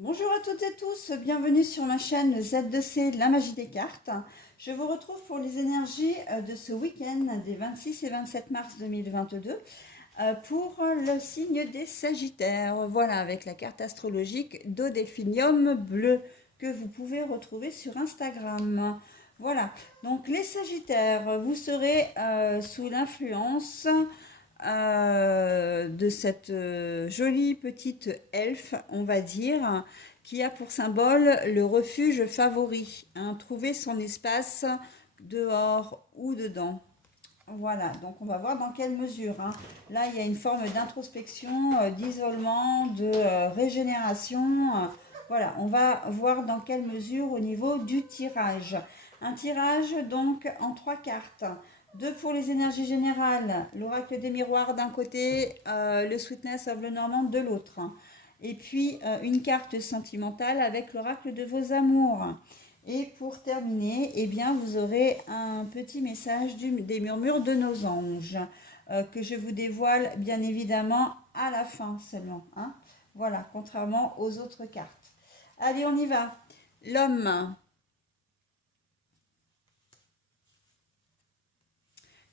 Bonjour à toutes et tous, bienvenue sur ma chaîne Z2C, la magie des cartes. Je vous retrouve pour les énergies de ce week-end des 26 et 27 mars 2022 pour le signe des Sagittaires. Voilà, avec la carte astrologique d'Odelphinium bleu que vous pouvez retrouver sur Instagram. Voilà, donc les Sagittaires, vous serez sous l'influence de cette jolie petite elfe, on va dire, qui a pour symbole le refuge favori, hein, trouver son espace dehors ou dedans. Voilà, donc on va voir dans quelle mesure, hein. Là, il y a une forme d'introspection, d'isolement, de régénération. Voilà, on va voir dans quelle mesure au niveau du tirage. Un tirage donc en trois cartes. Deux pour les énergies générales, l'oracle des miroirs d'un côté, le Sweetness of Lenormand de l'autre. Et puis une carte sentimentale avec l'oracle de vos amours. Et pour terminer, eh bien, vous aurez un petit message des murmures de nos anges que je vous dévoile bien évidemment à la fin seulement, hein. Voilà, contrairement aux autres cartes. Allez, on y va. L'homme,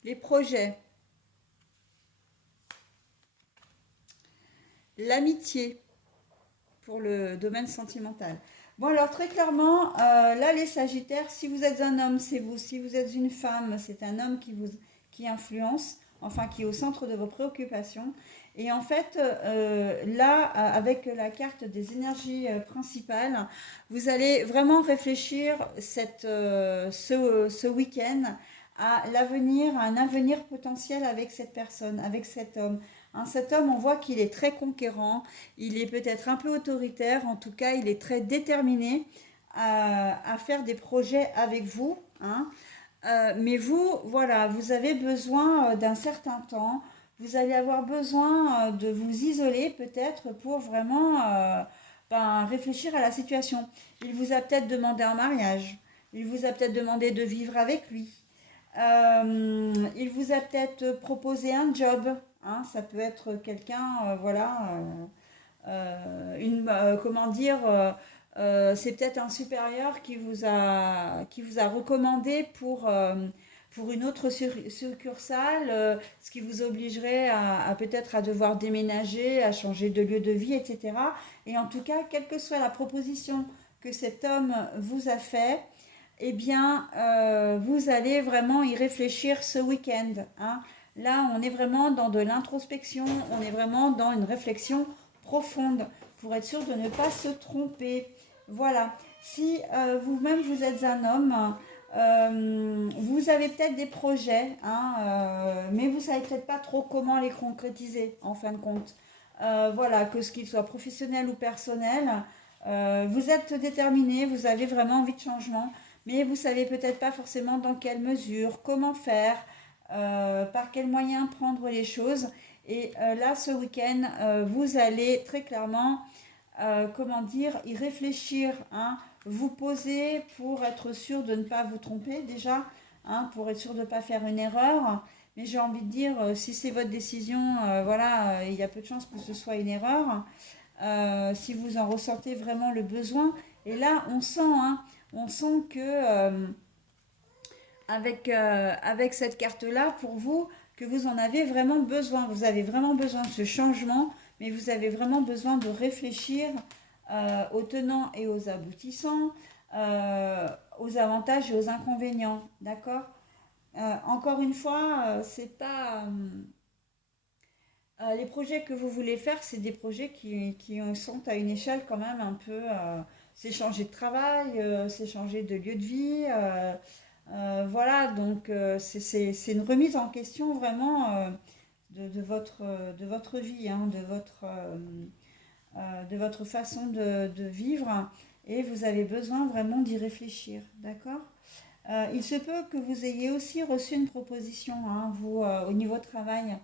les projets, l'amitié pour le domaine sentimental. Bon, alors très clairement, là, les Sagittaires, si vous êtes un homme, c'est vous. Si vous êtes une femme, c'est un homme qui influence, enfin qui est au centre de vos préoccupations. Et en fait, là, avec la carte des énergies principales, vous allez vraiment réfléchir ce week-end à l'avenir, à un avenir potentiel avec cette personne, avec cet homme. Hein, cet homme, on voit qu'il est très conquérant, il est peut-être un peu autoritaire, en tout cas, il est très déterminé à faire des projets avec vous, hein. Mais vous, voilà, vous avez besoin d'un certain temps, vous allez avoir besoin de vous isoler peut-être pour vraiment réfléchir à la situation. Il vous a peut-être demandé un mariage, il vous a peut-être demandé de vivre avec lui, il vous a peut-être proposé un job, hein, ça peut être quelqu'un, voilà, comment dire, c'est peut-être un supérieur qui vous a recommandé pour une autre succursale, ce qui vous obligerait à peut-être à devoir déménager, à changer de lieu de vie, etc. Et en tout cas, quelle que soit la proposition que cet homme vous a fait, eh bien, vous allez vraiment y réfléchir ce week-end, hein. Là, on est vraiment dans de l'introspection, on est vraiment dans une réflexion profonde pour être sûr de ne pas se tromper. Voilà. Si vous-même vous êtes un homme, vous avez peut-être des projets, hein, mais vous savez peut-être pas trop comment les concrétiser en fin de compte. Voilà, que ce qu'il soit professionnel ou personnel, vous êtes déterminé, vous avez vraiment envie de changement, mais vous savez peut-être pas forcément dans quelle mesure, comment faire, par quels moyens prendre les choses. Et là, ce week-end, vous allez très clairement, comment dire, y réfléchir, hein, vous poser pour être sûr de ne pas vous tromper déjà, hein, pour être sûr de ne pas faire une erreur. Mais j'ai envie de dire, si c'est votre décision, voilà, il y a peu de chances que ce soit une erreur. Si vous en ressentez vraiment le besoin. Et là, hein, on sent que avec cette carte-là, pour vous, que vous en avez vraiment besoin. Vous avez vraiment besoin de ce changement, mais vous avez vraiment besoin de réfléchir aux tenants et aux aboutissants, aux avantages et aux inconvénients. D'accord. Encore une fois, c'est pas. Les projets que vous voulez faire, c'est des projets qui sont à une échelle quand même un peu. C'est changer de travail, c'est changer de lieu de vie. Voilà, donc c'est une remise en question vraiment de votre vie, hein, de votre façon de vivre. Et vous avez besoin vraiment d'y réfléchir, d'accord. Il se peut que vous ayez aussi reçu une proposition, hein, vous, au niveau travail,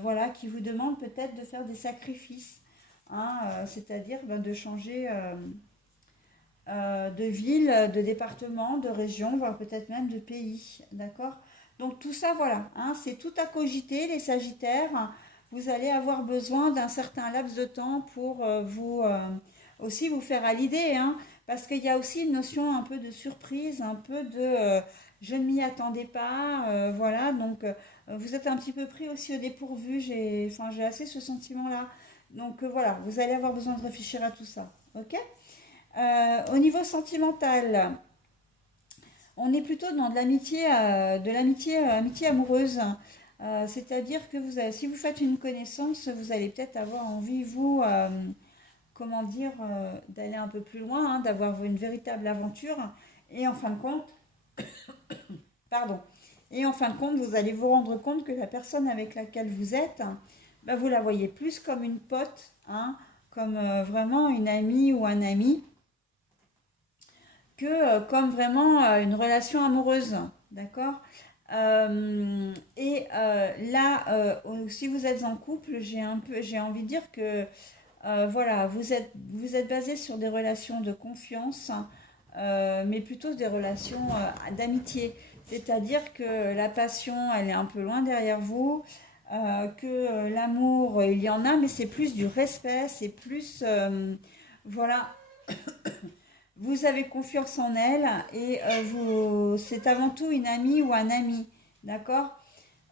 voilà, qui vous demande peut-être de faire des sacrifices, hein, c'est-à-dire ben, de changer de ville, de département, de région, voire peut-être même de pays, d'accord. Donc tout ça, voilà, hein, c'est tout à cogiter, les Sagittaires. Vous allez avoir besoin d'un certain laps de temps pour aussi vous faire à l'idée, hein, parce qu'il y a aussi une notion un peu de surprise, un peu de je ne m'y attendais pas, voilà, donc vous êtes un petit peu pris aussi au dépourvu, enfin, j'ai assez ce sentiment-là. Donc voilà, vous allez avoir besoin de réfléchir à tout ça, ok? Au niveau sentimental, on est plutôt dans de l'amitié, amitié amoureuse. C'est-à-dire que si vous faites une connaissance, vous allez peut-être avoir envie, vous, comment dire, d'aller un peu plus loin, hein, d'avoir une véritable aventure. Et en fin de compte, pardon, et en fin de compte, vous allez vous rendre compte que la personne avec laquelle vous êtes, bah, vous la voyez plus comme une pote, hein, comme vraiment une amie ou un ami, que comme vraiment une relation amoureuse, d'accord? Là, si vous êtes en couple, j'ai envie de dire que voilà, vous êtes basé sur des relations de confiance, mais plutôt des relations d'amitié. C'est-à-dire que la passion, elle est un peu loin derrière vous, que l'amour, il y en a, mais c'est plus du respect, c'est plus, voilà, vous avez confiance en elle et c'est avant tout une amie ou un ami, d'accord?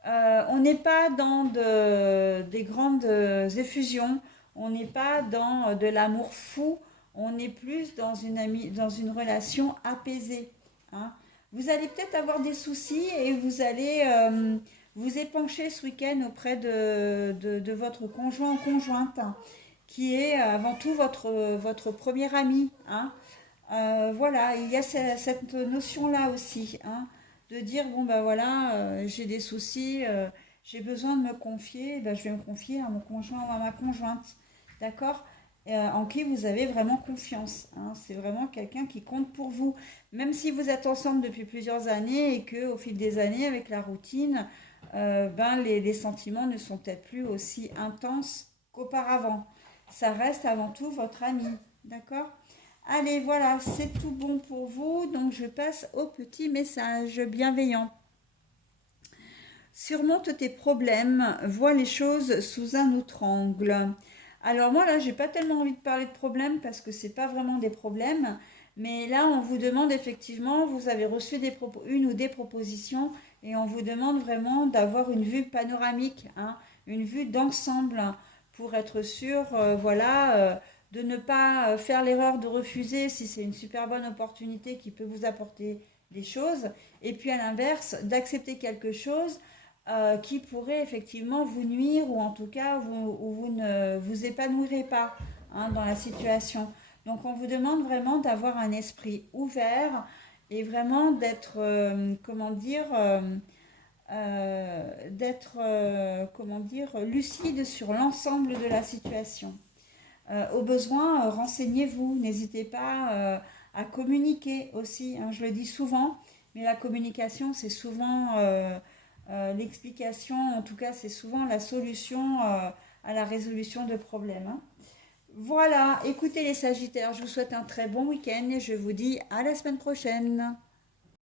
On n'est pas dans des grandes effusions, on n'est pas dans de l'amour fou, on est plus dans une relation apaisée, hein. Vous allez peut-être avoir des soucis et vous allez vous épancher ce week-end auprès de votre conjoint ou conjointe, hein, qui est avant tout votre premier ami, hein. Voilà, il y a cette notion-là aussi, hein, de dire, bon, ben voilà, j'ai des soucis, j'ai besoin de me confier, ben, je vais me confier à mon conjoint ou à ma conjointe, d'accord? En qui vous avez vraiment confiance, hein. C'est vraiment quelqu'un qui compte pour vous. Même si vous êtes ensemble depuis plusieurs années et que au fil des années, avec la routine, ben, les sentiments ne sont peut-être plus aussi intenses qu'auparavant. Ça reste avant tout votre ami, d'accord? Allez, voilà, c'est tout bon pour vous. Donc, je passe au petit message bienveillant. Surmonte tes problèmes, vois les choses sous un autre angle. Alors moi là, j'ai pas tellement envie de parler de problèmes parce que c'est pas vraiment des problèmes, mais là on vous demande effectivement, vous avez reçu une ou des propositions et on vous demande vraiment d'avoir une vue panoramique, hein, une vue d'ensemble pour être sûr, voilà, de ne pas faire l'erreur de refuser si c'est une super bonne opportunité qui peut vous apporter des choses, et puis à l'inverse, d'accepter quelque chose qui pourrait effectivement vous nuire ou en tout cas où vous ne vous épanouirez pas, hein, dans la situation. Donc on vous demande vraiment d'avoir un esprit ouvert et vraiment d'être, comment dire, comment dire, lucide sur l'ensemble de la situation. Au besoin, renseignez-vous, n'hésitez pas à communiquer aussi, hein, je le dis souvent, mais la communication, c'est souvent l'explication, en tout cas, c'est souvent la solution à la résolution de problèmes, hein. Voilà, écoutez les Sagittaires, je vous souhaite un très bon week-end et je vous dis à la semaine prochaine.